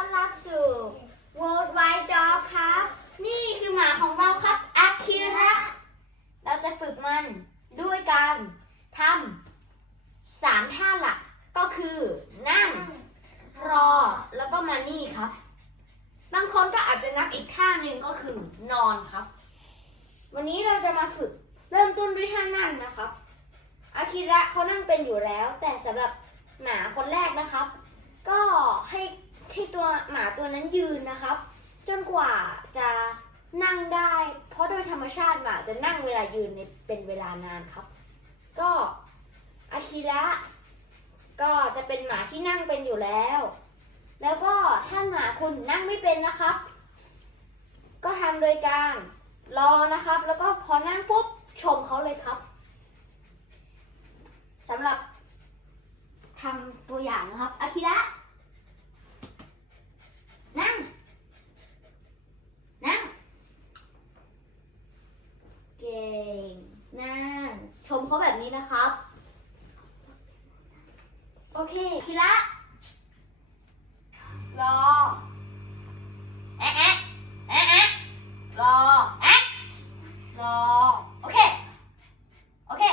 ต้อนรับสู่ World Wide Dog ครับ นี่คือหมาของเราครับอาคิระเราจะฝึกมันด้วยการทำสามท่าหลักก็คือนั่ง รอแล้วก็มานี่ครับ บางคนก็อาจจะนับอีกท่าหนึ่งก็คือนอนครับ วันนี้เราจะมาฝึกเริ่มต้นด้วยท่านั่งนะครับอาคิระเขานั่งเป็นอยู่แล้ว แต่สำหรับหมาคนแรกนะครับ ก็ให้ ให้ตัวหมาตัวนั้นยืนนะครับ จนกว่าจะนั่งได้ เพราะโดยธรรมชาติหมาจะนั่งเวลายืนในเป็นเวลานานครับ ก็อาคิระก็จะเป็นหมาที่นั่งเป็นอยู่แล้ว แล้วก็ถ้าหมาคุณนั่งไม่เป็นนะครับ ก็ทำโดยการรอนะครับ แล้วก็พอนั่งปุ๊บชมเขาเลยครับสำหรับทำตัวอย่างนะครับอาคิระ นั่ง นั่ง เก่ง นั่ง ชม เขาแบบนี้นะครับ โอเคทีละ รอ แอะแอะแอะแอะรอ แอะรอ โอเค โอเค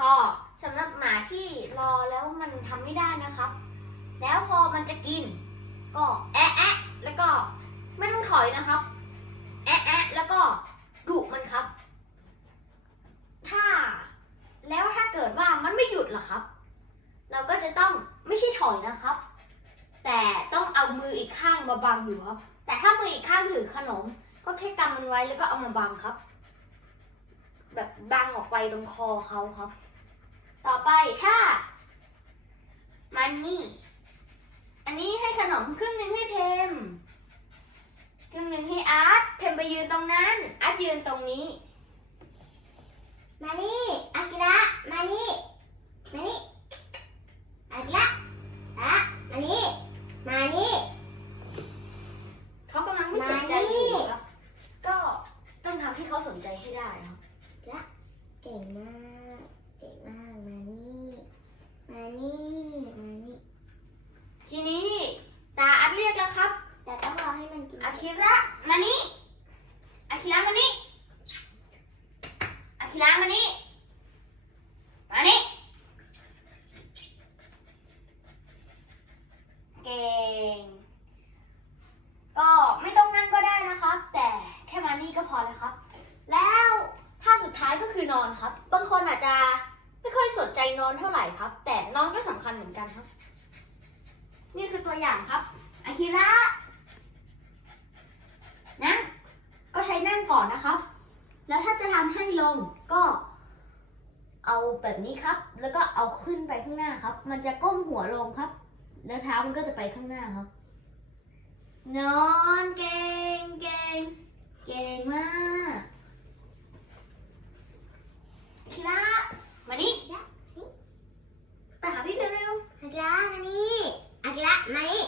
ก็สำหรับหมาที่รอแล้วมันทำไม่ได้นะครับ แล้วพอมันจะกิน ก็แอะแอะแล้วก็ไม่ต้องถอยนะครับ แอะแอะแล้วก็ดุมันครับ ถ้า แล้วถ้าเกิดว่ามันไม่หยุดล่ะครับ เราก็จะต้องไม่ใช่ถอยนะครับ แต่ต้องเอามืออีกข้างมาบังอยู่ครับ แต่ถ้ามืออีกข้างถือขนม ก็แค่กำมันไว้แล้วก็เอามาบังครับ แบบบังออกไปตรงคอเขาครับ ต่อไปถ้า มันนี่อันนี้ให้ขนมครึ่งหนึ่งให้เพมครึ่งหนึ่งให้อาร์ตเพมไปยืนตรงนั้นอาร์ตยืนตรงนี้ มานี่อากิระมานี่ มานี่อากิระอะมานี่ มานี่ เขากำลังไม่สนใจอยู่ครับ ก็ต้องทำให้เขาสนใจให้ได้ครับ เก่งมาก เก่งมาก มานี่ มานี่ มานี่ ทีนี้ตาอาร์ตเรียกแล้วครับ แต่ต้องรอให้มันกิน อาคิระมานี่อาคิระมานี่อาคิระมานี่ มานี่เก่ง ก็ไม่ต้องนั่งก็ได้นะครับ แต่แค่มานี่ก็พอแล้วครับ แล้วท่าสุดท้ายก็คือนอนครับ บางคนอาจจะไม่ค่อยสนใจนอนเท่าไหร่ครับ แต่นอนก็สำคัญเหมือนกันครับ นี่คือตัวอย่างครับอาคิระนั่งก็ใช้นั่งก่อนนะครับ แล้วถ้าจะทำให้ลงก็ เอาแบบนี้ครับ แล้วก็เอาขึ้นไปข้างหน้าครับ มันจะก้มหัวลงครับ แล้วเท้ามันก็จะไปข้างหน้าครับ นอนเก่งเก่งเก่งมากคิระมานี่ไปหาพี่เพลเร็วอากิระมานี่อากิระมานี่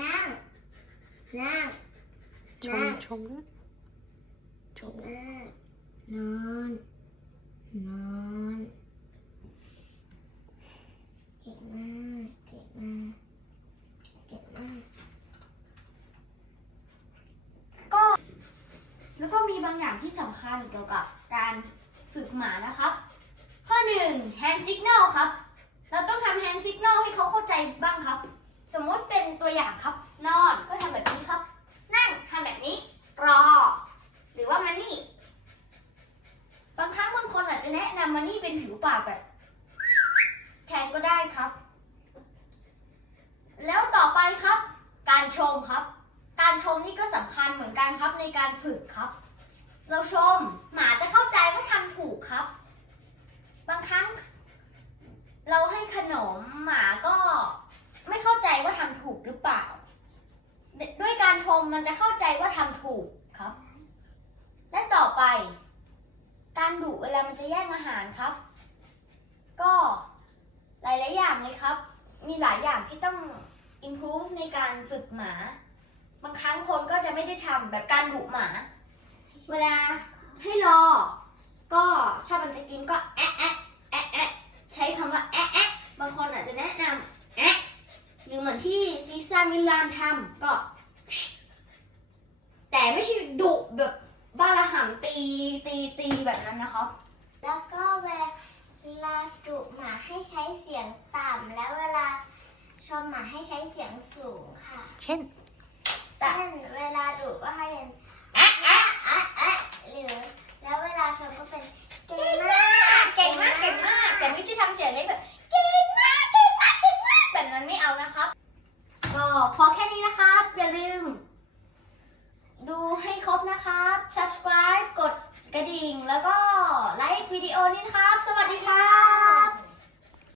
นั่งนั่งชมชมด้วยชมมากนอน นอนเก่งมากเก่งมากเก่งมาก็ แล้วก็มีบางอย่างที่สำคัญเกี่ยวกับการฝึกหมานะครับ ข้อหนึ่ง hand signal ครับ เราต้องทำ hand signal ให้เขาเข้าใจบ้างครับ สมมติเป็นตัวอย่างครับ นอนก็ทำแบบนี้ครับ นั่งทำแบบนี้ รอ หรือว่ามานี่ บางครั้งบางคนอาจจะแนะนำมานี่เปากแบบแทนก็ได้ครับ แล้วต่อไปครับ การชมครับ การชมนี่ก็สำคัญเหมือนกันครับในการฝึกครับ เราชมหมาจะเข้าใจว่าทำถูกครับ บางครั้ง เราให้ขนมหมาก็ไม่เข้าใจว่าทำถูกหรือเปล่า ด้วยการชมมันจะเข้าใจว่าทำถูกครับ และต่อไป การดุเวลามันจะแย่งอาหารครับ ก็หลาย ๆ อย่างเลยครับ มีหลายอย่างที่ต้อง improve ในการฝึกหมา บางครั้งคนก็จะไม่ได้ทำแบบการดุหมา เวลาให้รอ ก็ถ้ามันจะกินก็แอะแอะแอะแอะใช้คำว่าแอะแอะบางคนอาจจะแนะนำแอะหรือเวลานทำก็ แต่ไม่ใช่ดุแบบบ้าระหังตีตีตีแบบนั้นนะครับ แล้วก็เวลาดุหมาให้ใช้เสียงต่ำแล้วเวลาชมหมา ให้ใช้เสียงสูงค่ะ เช่น เช่นเวลาดุก็ให้เป็นอะอะอะอะหรือแล้วเวลาชมก็เป็นเก่งมากเก่งมากเก่งมากแต่ไม่ใช่ทำเสียงเล็กแบบเก่งมากเก่งมากเก่งมากแบบนั้นไม่เอานะครับก็พอแค่นี้นะครับ อย่าลืม ดูให้ครบนะครับ subscribe กดกระดิ่งแล้วก็ไลค์วิดีโอนี้นะครับ สวัสดีครับ